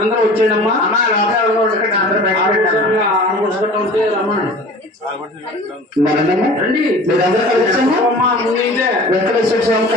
అందరూ వచ్చేయమ్మా రండి వెంకటేశ్వర స్వామి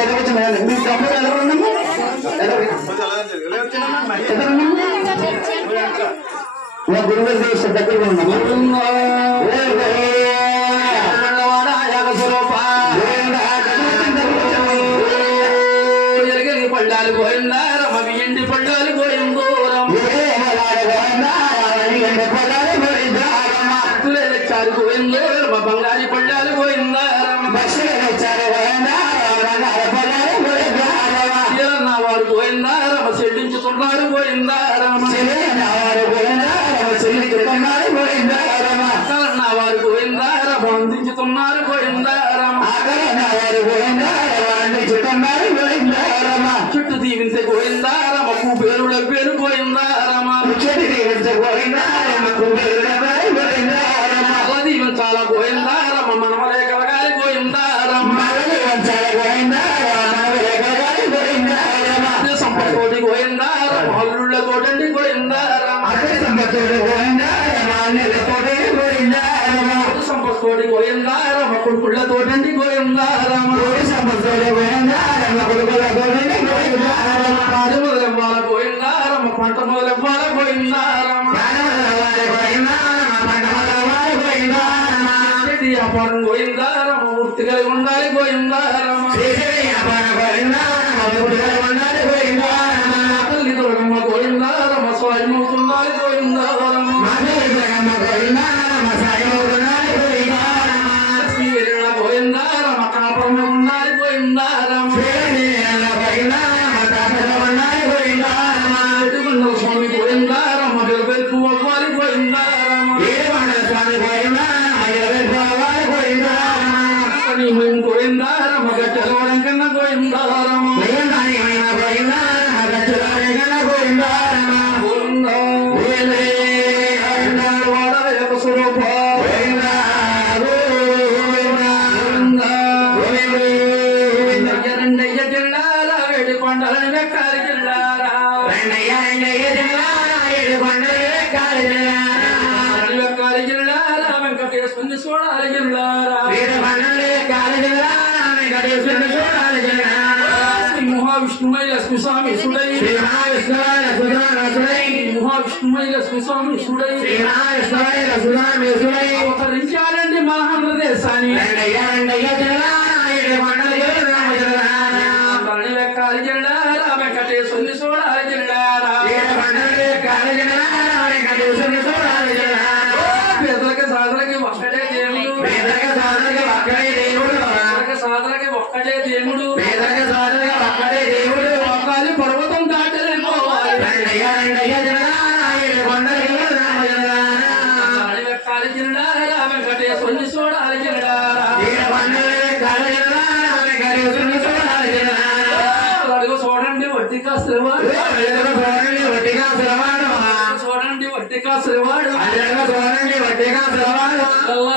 ఎదుగుతున్నాను మీ తమ్ముడు ఎదురున్నాము మా గురువు దగ్గర ఉన్నాము పళ్ళాలు పోయిందార మవి ఎండి పళ్ళాలు పోయిందూరం చారు పోయిందూరం మా బంగాళి పళ్ళాలు పోయిందారం నా వారు పోయిందారమ చెల్లించుతున్నారు పోయిందారమ నా వారు పోయిందారమ అందించుతున్నారు పోయిందారమ చుట్టూ దీవించే పోయిందారమ పేరుల పేరు పోయిందారమ దీవించాల పోయిందారమ మనమలే కలగాలి పోయిందారమ సంపతోటి పోయిందారమ హల్లుళ్ళ తోటండి పోయిందారమ సంపతోటి పోయిందారమ కొడుకుళ్ళ తోటండి పోయిందారమ మొదలెవ్వాల పోయిందారమ పంట మొదలెవ్వాల పోయిందారమ వ్యాపారం పోయిందారమ వృత్తి కలిగి ఉండాలి పోయిందారమ తల్లిదండ్రులమ్మ పోయిందారమ స్వయమవుతుండాలి పోయిందారమ పోయిందారమ కాపురమే ఉండాలి పోయిందారమ స్వామి పోయిందారమ గెలుపెల్పు అవ్వాలి పోయిందారమ పోయిందారమ గట్టెలవడం కన్నా పోయిందారమ స్వరూప రెండయ్య జిల్లారా వేడి కొండలని వెక్కాలి జిల్లారా వెక్కాలి జిల్లారా వెంకటేశ్వరుని చూడాలి జిల్లారా మహావిష్ణుమై లక్ష్మి స్వామి సుడై మహావిష్ణుమై లక్ష్మి స్వామి సుడై అవతరించారండి మన ఆంధ్రదేశాన్ని వెక్కాలి జిల్లారా వెంకటేశ్వరుని చూడాలి జిల్లారా పేదలకి సాధలకి ఒక్కటే దేవుడు సాధలకి ఒక్కటే దేవుడు ఒక్కాలి పర్వతం దాటలే పోవాలి వెక్కాలి జిల్లారా వెంకటేశ్వరుని చూడాలి జిల్లారా అడుగు చూడండి వట్టికా శ్రీవాడు చూడండి వట్టికా శ్రీవాడు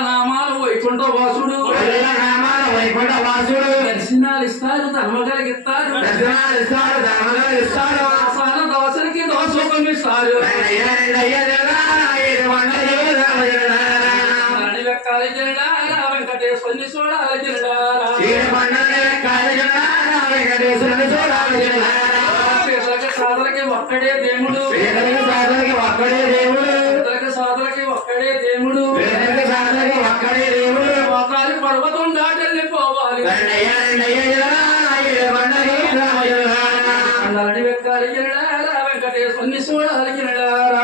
నామాలు వైకుంఠ వాసుడు దర్శనాలు ఇస్తారు ధర్మ కలిగిస్తారు దోసరికి దోషం ఇస్తారు వెక్కాలి జిల్లారా వెంకటేశ్వరుని చూడాలి జిల్లారా పేదలకి సాధలకి ఒక్కడే దేవుడు సాధలకి ఒక్కడే దేవుడు ఒకరి పర్వతం దాటెళ్ళి పోవాలి వెక్కాలి జిల్లారా వెంకటేశ్వరుని చూడాలి జిల్లారా